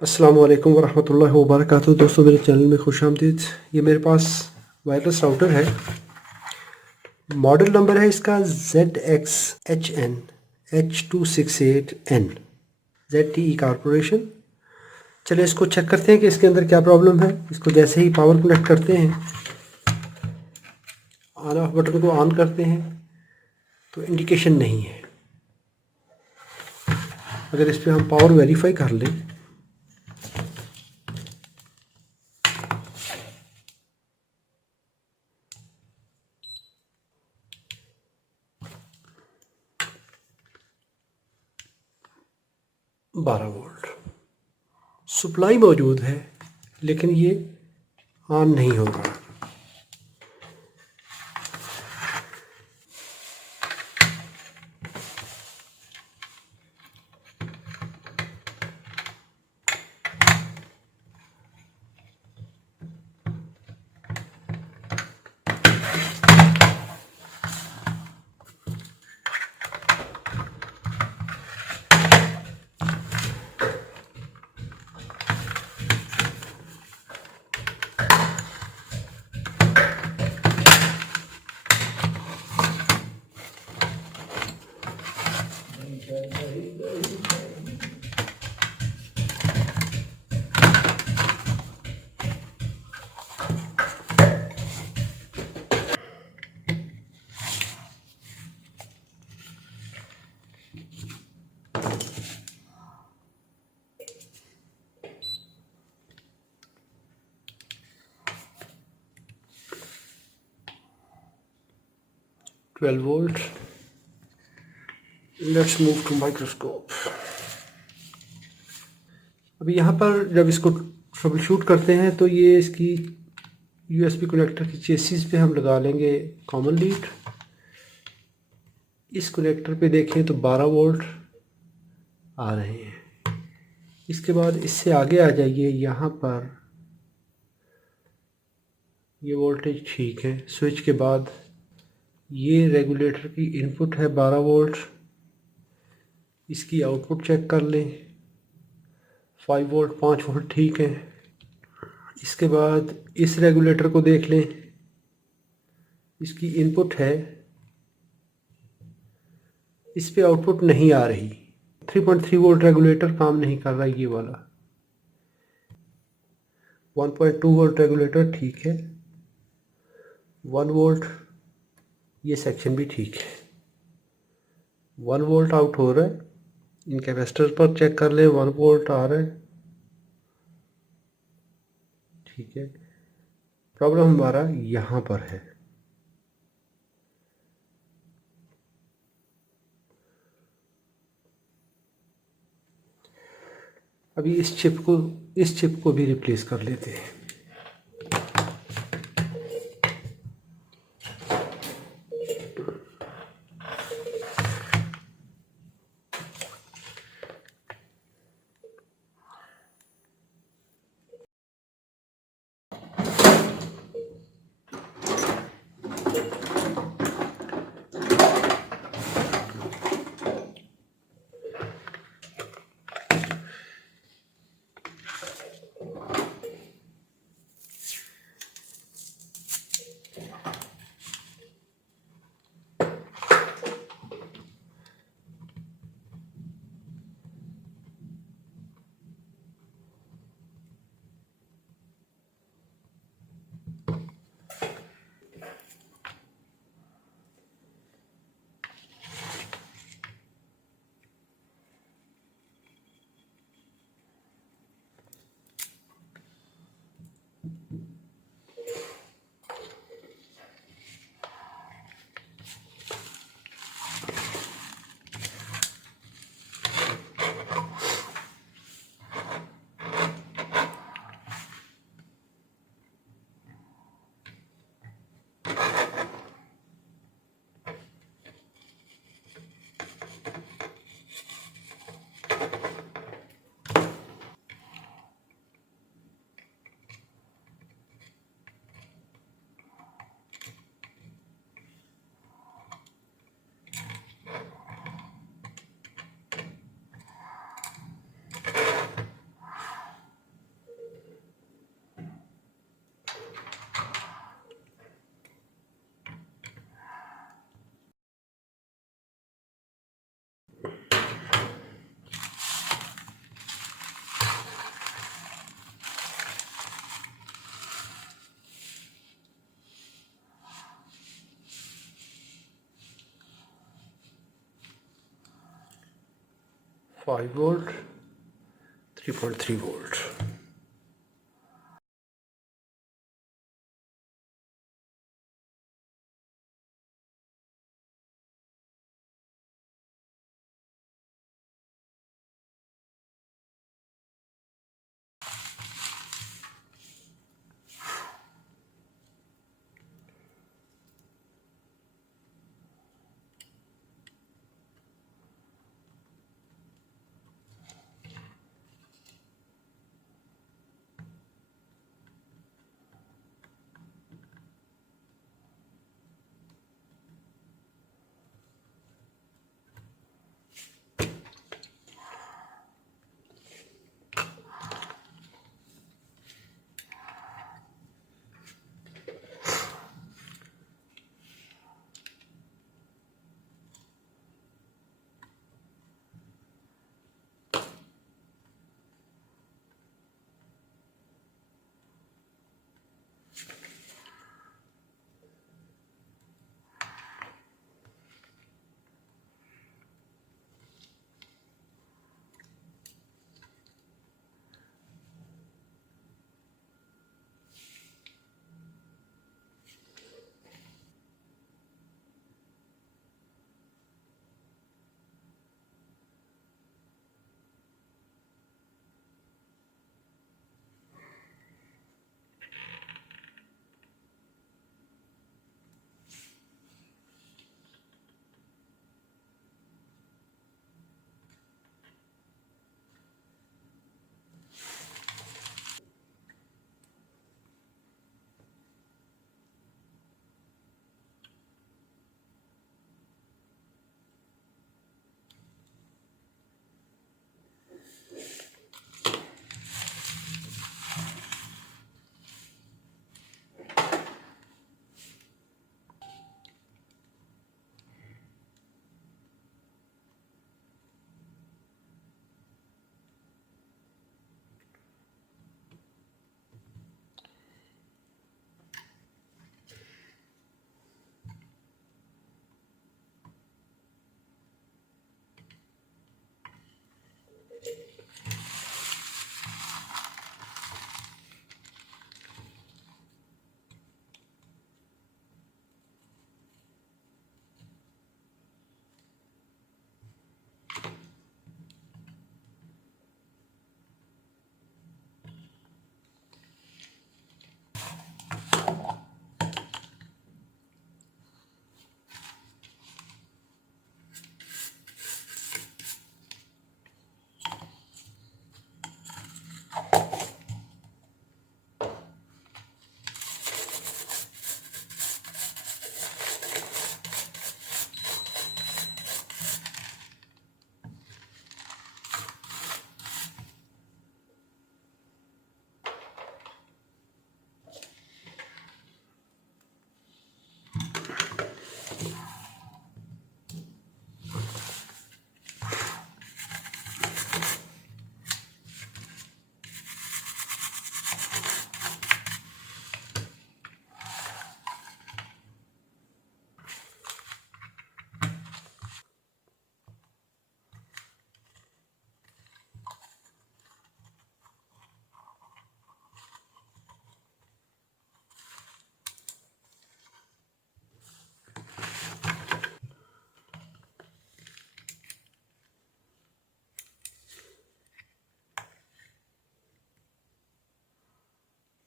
السلام علیکم ورحمۃ اللہ وبرکاتہ دوستوں، میرے چینل میں خوش آمدید۔ یہ میرے پاس وائرلیس راؤٹر ہے، ماڈل نمبر ہے اس کا ZXHN-H268N ZTE کارپوریشن۔ چلے اس کو چیک کرتے ہیں کہ اس کے اندر کیا پرابلم ہے۔ اس کو جیسے ہی پاور کنیکٹ کرتے ہیں، آن آف بٹن کو آن کرتے ہیں تو انڈیکیشن نہیں ہے۔ اگر اس پہ ہم پاور ویریفائی کر لیں، بارہ وولٹ سپلائی موجود ہے لیکن یہ آن نہیں ہوگا۔ Twelve volt. Let's move to microscope. ابھی یہاں پر جب اس کو ٹربل شوٹ کرتے ہیں تو یہ اس کی یو ایس بی کنیکٹر کی چیسز پہ ہم لگا لیں گے کامن لیڈ۔ اس کنیکٹر پہ دیکھیں تو 12 وولٹ آ رہے ہیں۔ اس کے بعد اس سے آگے آ جائیے، یہاں پر یہ وولٹیج ٹھیک ہے۔ سوئچ کے بعد یہ ریگولیٹر کی ان پٹ ہے 12 وولٹ، اس کی آؤٹ پٹ چیک کر لیں، 5 وولٹ 5 وولٹ ٹھیک ہے۔ اس کے بعد اس ریگولیٹر کو دیکھ لیں، اس کی ان پٹ ہے، اس پہ آؤٹ پٹ نہیں آ رہی۔ 3.3 وولٹ ریگولیٹر کام نہیں کر رہا، یہ والا 1.2 وولٹ ریگولیٹر ٹھیک ہے، 1 وولٹ یہ سیکشن بھی ٹھیک ہے، 1 وولٹ آؤٹ ہو رہا ہے۔ ان کیپیسٹر پر چیک کر لیں، 1 وولٹ آ رہا ہے، ٹھیک ہے۔ پرابلم ہمارا یہاں پر ہے۔ ابھی اس چپ کو بھی ریپلیس کر لیتے ہیں۔ 5 volt, 3.3 volt.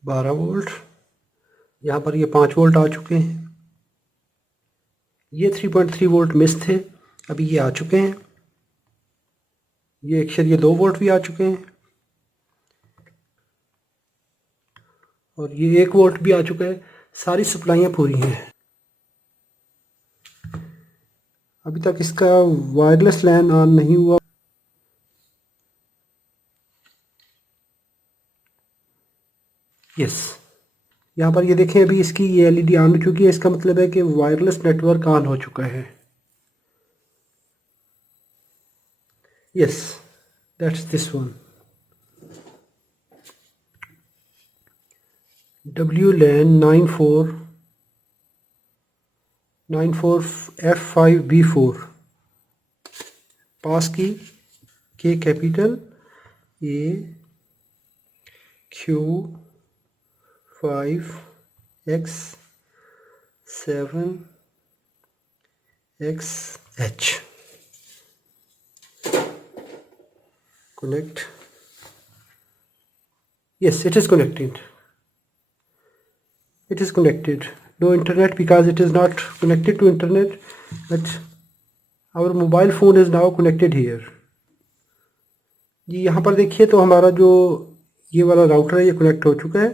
बारह वोल्ट, यहाँ पर ये 5 वोल्ट आ चुके हैं। ये 3.3 वोल्ट मिस थे, अभी ये आ चुके हैं। ये अक्षर ये 2 वोल्ट भी आ चुके हैं और ये 1 वोल्ट भी आ चुका है। सारी सप्लाइयाँ पूरी हैं। अभी तक इसका वायरलेस लैन ऑन नहीं हुआ। यस, यहाँ पर ये देखें, अभी इसकी ये एलईडी ऑन हो चुकी है। इसका मतलब है कि वायरलेस नेटवर्क ऑन हो चुका है। Yes, that's this one, WLAN 94F5B4 पास की। K capital A Q 5 X 7 X H. Connect. Yes, it is connected. It is connected. No internet because it is not connected to internet, but our mobile phone is now connected here. जी यहाँ पर देखिए तो हमारा जो ये वाला router है ये कनेक्ट हो चुका है।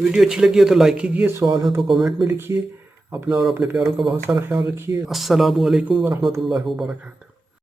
वीडियो अच्छी लगी हो तो लाइक कीजिए, सवाल हो तो कमेंट में लिखिए। अपना और अपने प्यारों का बहुत सारा ख्याल रखिए। अस्सलामु अलैकुम वरहमतुल्लाहि वबरकातुहू।